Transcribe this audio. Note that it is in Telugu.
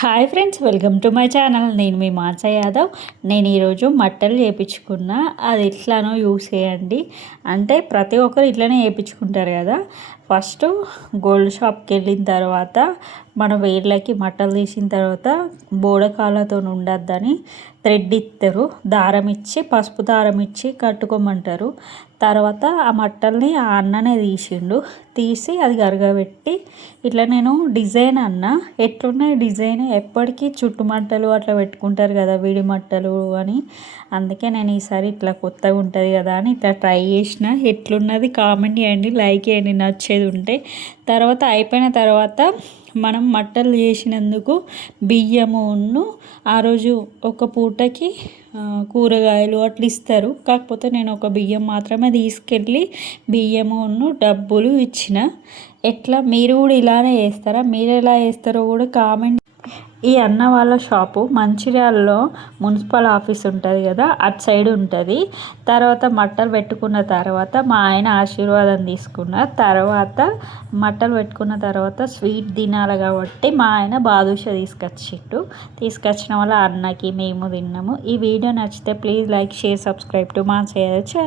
Hi friends, welcome to my channel. నేను మీ మానస యాదవ్. నేను ఈరోజు మట్టలు చేయించుకున్నా. అది ఎట్లానో యూస్ చేయండి. అంటే ప్రతి ఒక్కరు ఇట్లనే చేయించుకుంటారు కదా. ఫస్ట్ గోల్డ్ షాప్కి వెళ్ళిన తర్వాత మన వేర్లకి మట్టలు తీసిన తర్వాత బోడకాలతో ఉండద్దని థ్రెడ్ ఇస్తారు. దారం ఇచ్చి, పసుపు దారం ఇచ్చి కట్టుకోమంటారు. తర్వాత ఆ మట్టల్ని ఆ అన్ననే తీసి అది గరగబెట్టి ఇట్లా నేను డిజైన్ ఎట్లున్నాయి డిజైన్ ఎప్పటికీ చుట్టుమట్టలు అట్లా పెట్టుకుంటారు కదా, విడి మట్టలు అని. అందుకే నేను ఈసారి ఇట్లా కొత్తగా ఉంటుంది కదా అని ఇట్లా ట్రై చేసిన. ఎట్లున్నది కామెంట్ చేయండి, లైక్ చేయండి నచ్చేది ఉంటే. తర్వాత అయిపోయిన తర్వాత మనం మట్టలు చేసినందుకు బియ్యమును ఆ రోజు ఒక పూటకి కూరగాయలు అట్లా ఇస్తారు. కాకపోతే నేను ఒక బియ్యం మాత్రమే తీసుకెళ్ళి బియ్యమును డబ్బులు ఇచ్చిన. ఎట్లా మీరు కూడా ఇలానే చేస్తారా? మీరు ఎలా చేస్తారో కూడా కామెంట్. ఈ అన్న వాళ్ళ షాపు మంచిర్యాలలో మున్సిపల్ ఆఫీస్ ఉంటుంది కదా, అటు సైడ్ ఉంటుంది. తర్వాత మట్టలు పెట్టుకున్న తర్వాత మా ఆయన ఆశీర్వాదం తీసుకున్న తర్వాత మట్టలు పెట్టుకున్న తర్వాత స్వీట్ తినాలి కాబట్టి మా ఆయన బాదుషా తీసుకొచ్చిన వల్ల అన్నకి మేము తిన్నాము. ఈ వీడియో నచ్చితే please like, share, subscribe to Manasa Yadav channel.